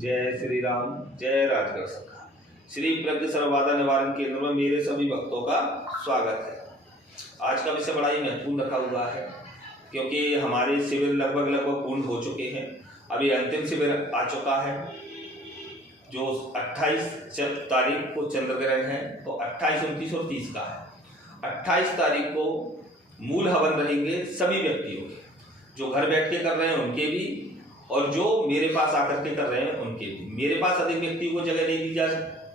जय श्री राम, जय राजगढ़ सखा। श्री प्रज्ञ सर्वबाधा निवारण केंद्र में मेरे सभी भक्तों का स्वागत है। आज का विषय बड़ा ही महत्वपूर्ण रखा हुआ है क्योंकि हमारे शिविर लगभग पूर्ण हो चुके हैं। अभी अंतिम शिविर आ चुका है जो 28 तारीख को चंद्र ग्रहण है, तो 28, 29 और 30 का है। 28 तारीख को मूल हवन रहेंगे सभी व्यक्तियों के, जो घर बैठ के कर रहे हैं उनके भी और जो मेरे पास आकर के कर रहे हैं उनके भी। मेरे पास अधिक व्यक्तियों को जगह नहीं दी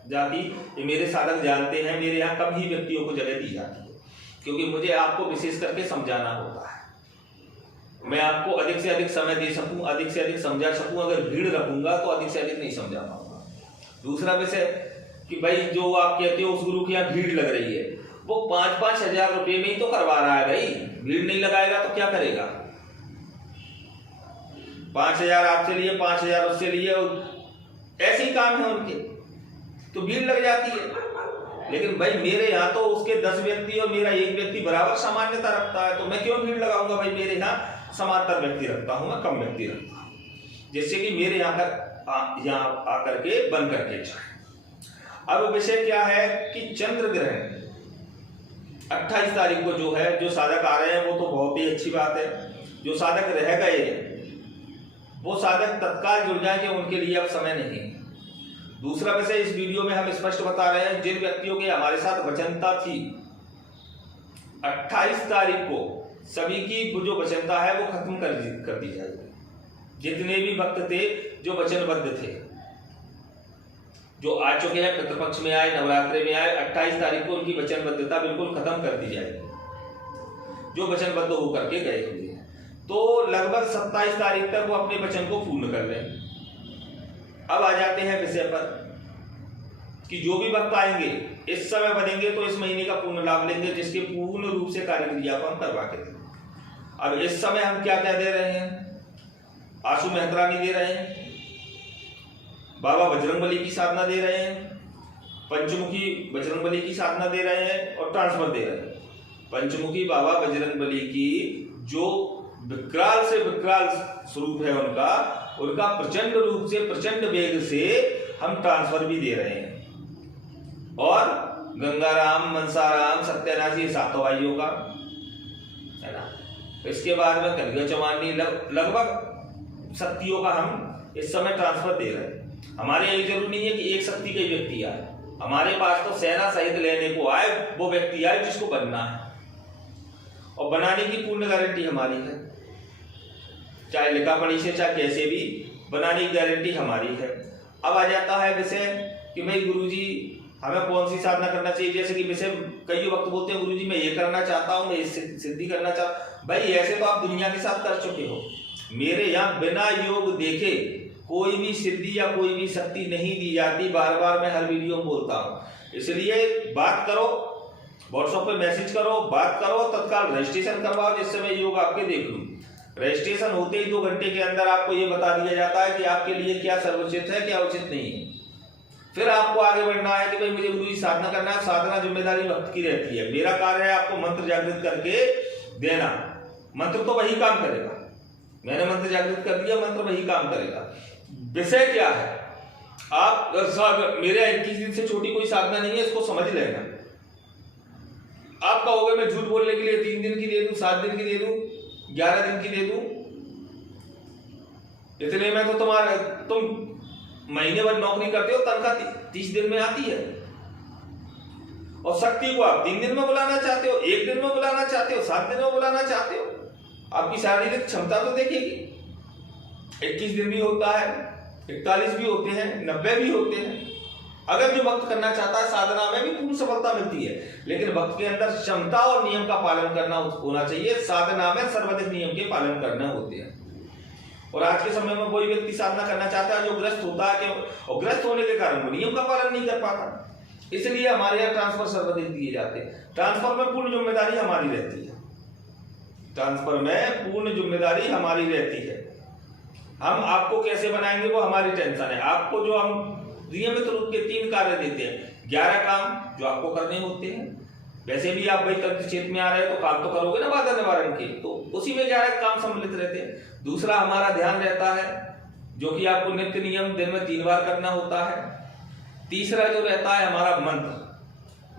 जाती, ये मेरे साधक जानते हैं। मेरे यहाँ कम ही व्यक्तियों को जगह दी जाती है क्योंकि मुझे आपको विशेष करके समझाना होता है। मैं आपको अधिक से अधिक समय दे सकूं, अधिक से अधिक समझा सकूं। अगर भीड़ रखूंगा तो अधिक से अधिक नहीं समझा पाऊंगा। दूसरा विषय कि भाई जो आप कहते हो उस गुरु की यहाँ भीड़ लग रही है, वो 5-5 हजार रुपये में ही तो करवा रहा है। भाई भीड़ नहीं लगाएगा तो क्या करेगा? 5,000 आपसे लिए, 5,000 उससे लिए, ऐसे ही काम है उनके, तो भीड़ लग जाती है। लेकिन भाई मेरे यहाँ तो उसके 10 व्यक्ति और मेरा 1 व्यक्ति बराबर सामान्यता रखता है, तो मैं क्यों भीड़ लगाऊंगा? भाई मेरे यहाँ समांतर व्यक्ति रखता हूँ, मैं कम व्यक्ति रखता हूँ, जिससे कि मेरे यहाँ आकर के बन करके जाए। अब विषय क्या है कि चंद्र ग्रहण 28 तारीख को जो है, जो साधक आ रहे हैं वो तो बहुत ही अच्छी बात है। जो साधक रह गए वो साधक तत्काल जुड़ जाएंगे, उनके लिए अब समय नहीं। दूसरा विषय इस वीडियो में हम स्पष्ट बता रहे हैं, जिन व्यक्तियों के हमारे साथ वचनता थी 28 तारीख को सभी की जो वचनता है वो खत्म कर दी जाएगी। जितने भी भक्त थे जो वचनबद्ध थे, जो आ चुके हैं, पितृपक्ष में आए, नवरात्रि में आए, 28 तारीख को उनकी वचनबद्धता बिल्कुल खत्म कर दी जाएगी। जो वचनबद्ध होकर के गए हुए हैं तो लगभग 27 तारीख तक वो अपने वचन को पूर्ण कर लें। अब आ जाते हैं विषय पर कि जो भी भक्त आएंगे इस समय बनेंगे तो इस महीने का पूर्ण लाभ लेंगे, जिसके पूर्ण रूप से कार्य क्रिया को हम करवा के देंगे। अब इस समय हम क्या क्या दे रहे हैं? आशु मेहतरानी दे रहे हैं, बाबा बजरंगबली की साधना दे रहे हैं, पंचमुखी बजरंगबली की साधना दे रहे हैं और ट्रांसफर दे रहे हैं। पंचमुखी बाबा बजरंगबली की जो विकराल से विकराल स्वरूप है उनका प्रचंड रूप से, प्रचंड वेग से हम ट्रांसफर भी दे रहे हैं। और गंगाराम, मनसाराम, सत्यानाशी, सातों भाइयों का है ना। इसके बाद में कलिया चमानी, लगभग शक्तियों का हम इस समय ट्रांसफर दे रहे हैं। हमारे ये जरूरी नहीं है कि एक शक्ति का व्यक्ति आए, हमारे पास तो सेना सहित लेने को आए वो व्यक्ति आए जिसको बनना है, और बनाने की पूर्ण गारंटी हमारी है। चाहे लिखा पढ़ी से, चाहे कैसे भी, बनाने की गारंटी हमारी है। अब आ जाता है विषय कि भाई गुरुजी हमें कौन सी साधना करना चाहिए। जैसे कि विषय कई वक्त बोलते हैं गुरुजी मैं ये करना चाहता हूँ, मैं ये सिद्धि करना चाहता। भाई ऐसे तो आप दुनिया के साथ कर चुके हो। मेरे यहाँ बिना योग देखे कोई भी सिद्धि या कोई भी शक्ति नहीं दी जाती। बार बार मैं हर वीडियो में बोलता हूँ, इसलिए बात करो, व्हाट्सएप पे मैसेज करो, बात करो, तत्काल रजिस्ट्रेशन करवाओ, जिससे मैं योग आपके देख लूँ। रजिस्ट्रेशन होते ही 2 घंटे के अंदर आपको ये बता दिया जाता है कि आपके लिए क्या सर्वोचित है, क्या उचित नहीं है। फिर आपको आगे बढ़ना है कि भाई मुझे गुरु साधना करना है। साधना जिम्मेदारी भक्त की रहती है। मेरा कार्य है आपको मंत्र जागृत करके देना। मंत्र तो वही काम करेगा, मैंने मंत्र जागृत कर दिया, मंत्र वही काम करेगा। विषय क्या है? आप मेरे 21 दिन से छोटी कोई साधना नहीं है, इसको समझ लेना। आप कहोगे मैं झूठ बोलने के लिए 3 दिन की दे दूं, 7 दिन की दे दूं, 11 दिन की दे दूं, इतने में तो तुम महीने भर नौकरी करते हो, तनख्वाह 30 दिन में आती है। और शक्ति को आप 3 दिन में बुलाना चाहते हो, 1 दिन में बुलाना चाहते हो, 7 दिन में बुलाना चाहते हो। आपकी शारीरिक क्षमता तो देखेगी। 21 दिन भी होता है, 41 भी होते हैं, 90 भी होते हैं। अगर जो भक्त करना चाहता है साधना में भी पूर्ण सफलता मिलती है, लेकिन भक्त के अंदर क्षमता और नियम का पालन करना होना चाहिए। साधना में सर्वाधिक नियम के पालन करना होते हैं। और आज के समय में कोई व्यक्ति साधना करना चाहता है जो ग्रस्त होता है, और ग्रस्त होने के कारण वो नियम का पालन नहीं कर पाता। इसलिए हमारे यहाँ ट्रांसफर सर्वाधिक दिए जाते हैं। ट्रांसफर में पूर्ण जिम्मेदारी हमारी रहती है। ट्रांसफर में पूर्ण जिम्मेदारी हमारी रहती है। हम आपको कैसे बनाएंगे वो हमारी टेंशन है। आपको जो हम नियमित रूप के 3 कार्य देते हैं, 11 काम जो आपको करने होते हैं। वैसे भी आप भाई तंत्र क्षेत्र में आ रहे हो तो काम तो करोगे ना बाधा निवारण के, तो उसी में 11 काम सम्मिलित रहते हैं। दूसरा हमारा ध्यान रहता है जो कि आपको नित्य नियम दिन में 3 बार करना होता है। तीसरा जो रहता है हमारा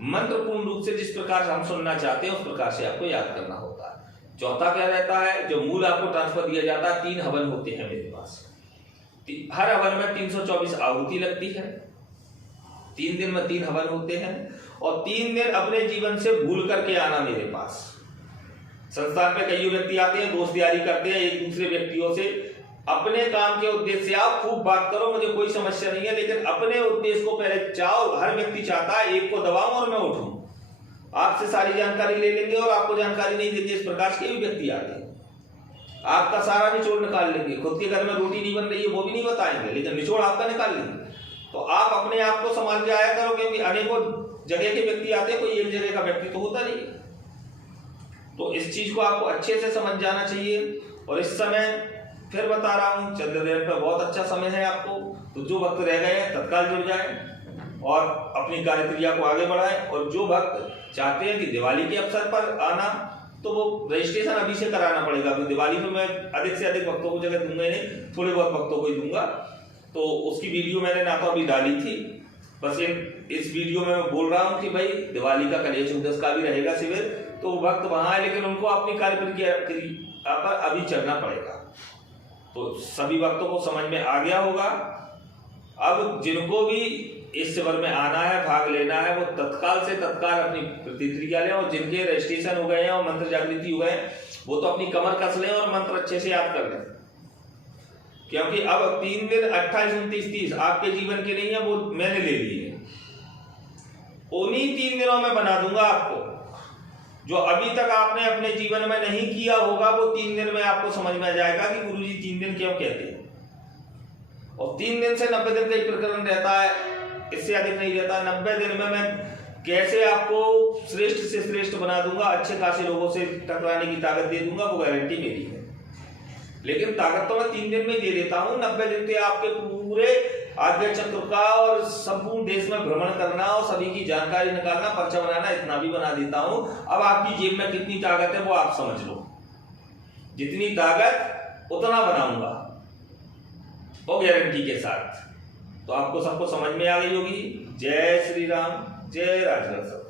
मंत्र पूर्ण रूप से जिस प्रकार से हम सुनना चाहते हैं उस प्रकार से आपको याद करना होता है। चौथा क्या रहता है, जो मूल आपको ट्रांसफर दिया जाता है, 3 हवन होते हैं मेरे पास। हर हवन में 324 आहुति लगती है। 3 दिन में 3 हवन होते हैं और 3 दिन अपने जीवन से भूल करके आना मेरे पास। संस्थान पे कई व्यक्ति आते हैं, दोस्त यारी करते हैं एक दूसरे व्यक्तियों से, अपने काम के उद्देश्य से आप खूब बात करो, मुझे कोई समस्या नहीं है, लेकिन अपने उद्देश्य को पहले चाहो। हर व्यक्ति चाहता है एक को दबाऊं और मैं उठूं, आपसे सारी जानकारी ले लेंगे और आपको जानकारी नहीं देंगे। इस प्रकार के भी व्यक्ति आते हैं, आपका सारा निचोड़ निकाल लेंगे। खुद के घर में रोटी नहीं बन रही है वो भी नहीं बताएंगे, लेकिन निचोड़ आपका निकाल लेंगे। तो आप अपने आप को संभाल के आया करो, क्योंकि अनेकों जगह के व्यक्ति आते हैं, कोई एक जगह का व्यक्ति तो होता नहीं। तो इस चीज को आपको अच्छे से समझ जाना चाहिए। और इस समय फिर बता रहा हूं, चंद्रदेव पर बहुत अच्छा समय है आपको। तो जो भक्त रह गए हैं तत्काल जुड़ जाए और अपनी कार्यक्रिया को आगे बढ़ाएं। और जो भक्त चाहते हैं कि दिवाली के अवसर पर आना, तो वो रजिस्ट्रेशन अभी से कराना पड़ेगा। तो दिवाली में मैं अधिक से अधिक भक्तों को जगह दूंगा ही नहीं, थोड़े बहुत भक्तों को ही दूंगा। तो उसकी वीडियो मैंने ना तो अभी डाली थी, बस इस वीडियो में मैं बोल रहा हूँ कि भाई दिवाली का कलेश उद्देश्य का भी रहेगा शिविर, तो भक्त वहां है, लेकिन उनको अपनी कार्यक्रिया पर अभी चलना पड़ेगा। तो सभी भक्तों को समझ में आ गया होगा। अब जिनको भी इस शिविर में आना है, भाग लेना है, वो तत्काल से तत्काल अपनी प्रतिक्रिया लें। और जिनके रजिस्ट्रेशन हो गए हैं और मंत्र जागृति हो गए, वो तो अपनी कमर कस लें और मंत्र अच्छे से याद कर लें, क्योंकि अब 3 दिन 28, 29, 30 आपके जीवन के नहीं है, वो मैंने ले लिए। उन्हीं 3 दिनों में बना दूंगा आपको। जो अभी तक आपने अपने जीवन में नहीं किया होगा, वो 3 दिन में आपको समझ में आ जाएगा कि गुरुजी 3 दिन क्यों कहते हैं। और 3 दिन से 90 दिन का ही प्रकरण रहता है, इससे अधिक नहीं रहता। 90 दिन में मैं कैसे आपको श्रेष्ठ से श्रेष्ठ बना दूंगा, अच्छे खासे लोगों से टकराने की ताकत दे दूंगा, वो गारंटी मेरी है। लेकिन ताकत तो मैं 3 दिन में ही दे देता हूँ। 90 दिन के आपके पूरे आज्ञा चक्र का और संपूर्ण देश में भ्रमण करना और सभी की जानकारी निकालना, पर्चा बनाना, इतना भी बना देता हूं। अब आपकी जेब में कितनी ताकत है वो आप समझ लो। जितनी ताकत उतना बनाऊंगा, वो गारंटी के साथ। तो आपको सबको समझ में आ गई होगी। जय श्री राम, जय राजगढ़।